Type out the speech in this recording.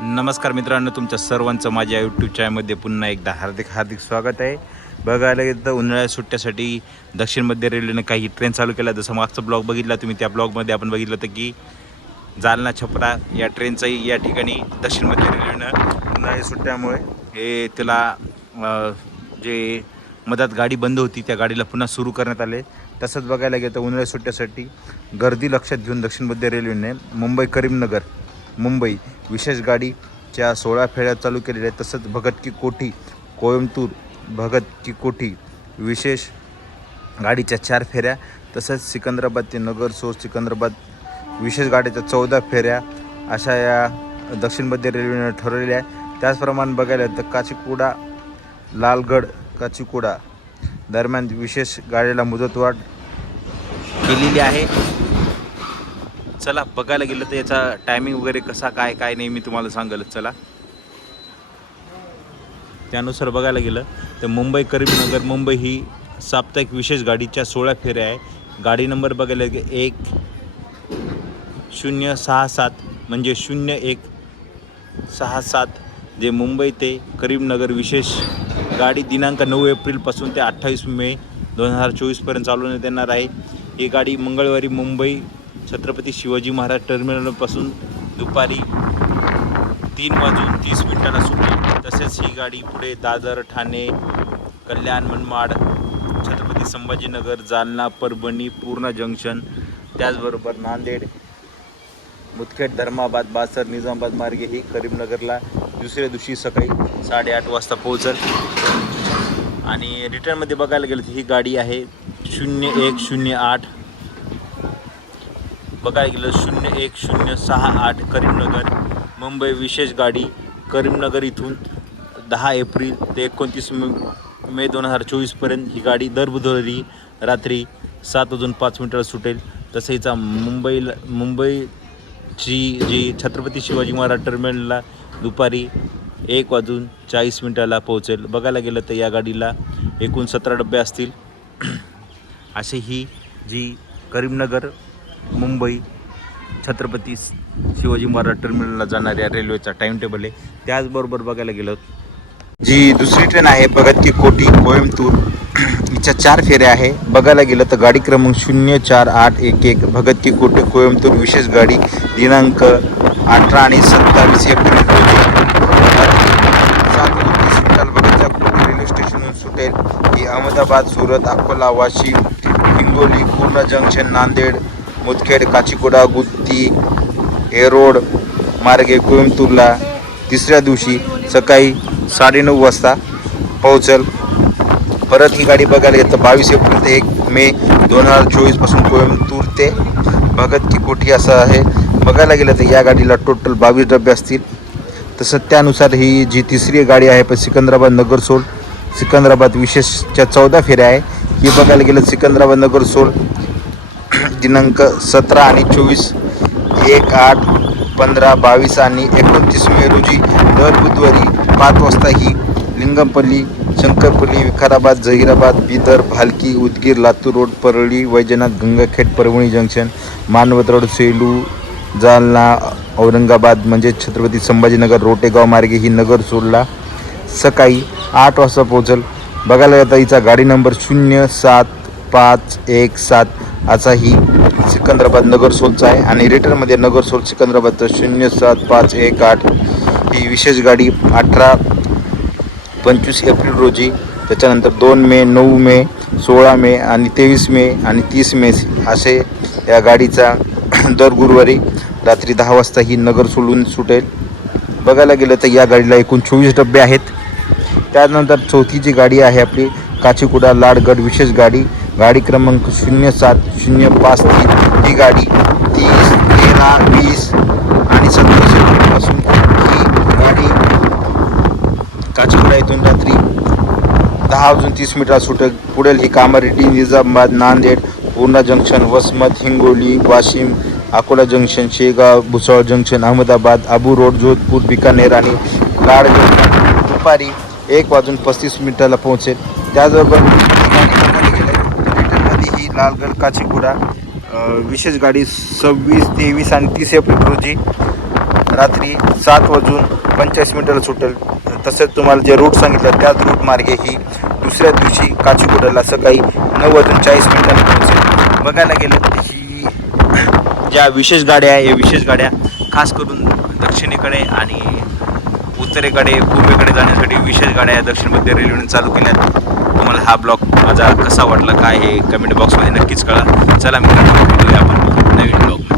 नमस्कार मित्रांनो, तुमच्या सर्वांचं माझ्या यूट्यूब चॅनलमध्ये पुन्हा एकदा हार्दिक स्वागत आहे. बघायला गेलं तर उन्हाळ्यात सुट्ट्यासाठी दक्षिण मध्य रेल्वेने काही ट्रेन चालू केल्या. जसं मागचा ब्लॉग बघितला तुम्ही, त्या ब्लॉगमध्ये आपण बघितलं होतं की जालना छपरा या ट्रेनचाही या ठिकाणी दक्षिण मध्य रेल्वेनं उन्हाळ्याच्या सुट्ट्यामुळे हे त्याला जे मधात गाडी बंद होती त्या गाडीला पुन्हा सुरू करण्यात आले. तसंच बघायला गेलं तर उन्हाळ्याच्या सुट्ट्यासाठी गर्दी लक्षात घेऊन दक्षिण मध्य रेल्वेने मुंबई करीमनगर मुंबई विशेष गाडीच्या 16 फेऱ्या चालू केलेल्या आहेत. तसंच भगत की कोठी कोयंबतूर भगत की कोठी विशेष गाडीच्या 4 फेऱ्या, तसंच सिकंदराबाद ते नगर सोर सिकंदराबाद विशेष गाडीच्या 14 फेऱ्या अशा या दक्षिण मध्य रेल्वेने ठरवलेल्या आहे. त्याचप्रमाणे बघायला तर काचीगुडा लालगड काचीगुडा दरम्यान विशेष गाडीला मुदतवाढ केलेली आहे. चला बघायला गेलं तर याचा टायमिंग वगैरे कसा काय नाही मी तुम्हाला सांगेल. चला त्यानुसार बघायला गेलं तर मुंबई करीमनगर मुंबई ही साप्ताहिक विशेष गाडीच्या 16 फेऱ्या आहे. गाडी नंबर बघायला गेलं 1067 म्हणजे 0167 जे मुंबई ते करीमनगर विशेष गाडी दिनांक 9 एप्रिलपासून ते 28 मे 2024पर्यंत चालवण्यात येणार आहे. ही गाडी मंगळवारी मुंबई छत्रपती शिवाजी महाराज टर्मिनलपासून दुपारी 3:30 सुटेल. तसेच ही गाडी पुढे दादर ठाणे कल्याण मनमाड छत्रपती संभाजीनगर जालना परभणी पूर्णा जंक्शन त्याचबरोबर नांदेड मुदखेड धर्माबाद बासर निजामाबाद मार्गे ही करीमनगरला दुसऱ्या दिवशी सकाळी 8:30 वाजता पोहोचेल. आणि रिटर्नमध्ये बघायला गेलं तर ही गाडी आहे 0108 बघायला गेलं 01068 करीमनगर मुंबई विशेष गाडी करीमनगर इथून 10 एप्रिल ते 29 मे 2024पर्यंत ही गाडी दर बुधवारी रात्री 7:05 सुटेल. तसं हिचा मुंबईची जी छत्रपती शिवाजी महाराज टर्मिनलला दुपारी 1:40 पोहोचेल. बघायला गेलं तर या गाडीला एकूण 17 डबे असतील. अशी ही जी करीमनगर मुंबई छत्रपती शिवाजी महाराज टर्मिनलला जाणाऱ्या रेल्वेचा टाइम टेबल आहे. त्याचबरोबर बघायला गेलं जी दुसरी ट्रेन आहे भगत की कोठी कोयंबतूर हिच्या 4 फेऱ्या आहे. बघायला गेलं तर गाडी क्रमांक 04811 भगत की कोठी कोयंबतूर विशेष गाडी दिनांक 18 आणि 27 एप्रिल रोजी 7:29 भगतच्या कोठी रेल्वे स्टेशनवरून सुटेल. ही अहमदाबाद सुरत अकोला वाशिम हिंगोली पूर्णा जंक्शन नांदेड मुदखेड काचीगुडा गुत्ती हेरोड मार्गे कोयंबतूरला तिसऱ्या दिवशी सकाळी 9:30 वाजता पोहोचेल. परत ही गाडी बघायला गेलं तर 22 एप्रिल ते 1 मे 2024 कोयंबतूर ते भगत की कोठी असं आहे. बघायला गेलं तर या गाडीला टोटल 22 डबे असतील. तसं त्यानुसार ही जी तिसरी गाडी आहे पण सिकंदराबाद नगरसोल सिकंदराबाद विशेषच्या 14 फेऱ्या आहे. ही बघायला गेलं सिकंदराबाद नगरसोल दिनांक 17 आणि 24 1, 8, 15, 22 आणि 29 मे रोजी दर बुधवारी 5 वाजता ही Lingampalli Shankarpalli Vikarabad Zahirabad Bidar Bhalki Udgir Latur road Parli Vaijnath Gangakhed Parbhani junction Manwat road Selu Jalna Aurangabad म्हणजे छत्रपती संभाजीनगर रोटेगाव मार्गे ही नगरसोलला सकाळी 8 वाजता पोहोचेल. बघायला गेलं हिचा गाडी नंबर 07517 असा ही सिकंदराबाद नगरसोलचा आहे. आणि रिटर्नमध्ये नगरसोल सिकंदराबादचं 07518 ही विशेष गाडी 18-25 एप्रिल रोजी त्याच्यानंतर 2 मे 9 मे 16 मे आणि 23 मे आणि 30 मे असे या गाडीचा दर गुरुवारी रात्री 10 वाजता ही नगरसोलहून सुटेल. बघायला गेलं तर या गाडीला एकूण 24 डबे आहेत. त्यानंतर चौथी जी गाडी आहे आपली काचीगुडा लाडगड विशेष गाडी गाडी क्रमांक 07053 ही गाडी 30, 13, 20 आणि 17 एप्रिलपासून ही गाडी काचीगुडा येथून रात्री 10:30 सुटेल. पुढील ही Kamareddy Nizamabad Nanded Purna junction Vasmat Hingoli Washim Akola junction Shegaon Bhusawal junction Ahmedabad Abu road Jodhpur Bikaner आणि लाडगड दुपारी 1:35 पोहोचेल. त्याचबरोबर रिटर्नमध्ये ही लालगड काचीगुडा विशेष गाडी 26, 23 आणि 30 एप्रिल रोजी रात्री 7:45 सुटेल. तसेच तुम्हाला जे रूट सांगितलं त्याच रूट मार्गे ही दुसऱ्या दिवशी काचीगुडाला सकाळी 9:40 पोहोचेल. बघायला गेलं तर ही ज्या विशेष गाड्या आहे या विशेष गाड्या खास करून दक्षिणेकडे आणि उत्तरेकडे पूर्वेकडे जाण्यासाठी विशेष गाड्या दक्षिण मध्य रेल्वेने चालू केल्यात. तुम्हाला हा ब्लॉग माझा कसा वाटला काय हे कमेंट बॉक्समध्ये नक्कीच कळा. चला मित्रांनो, भेटूया आपण नवीन ब्लॉग.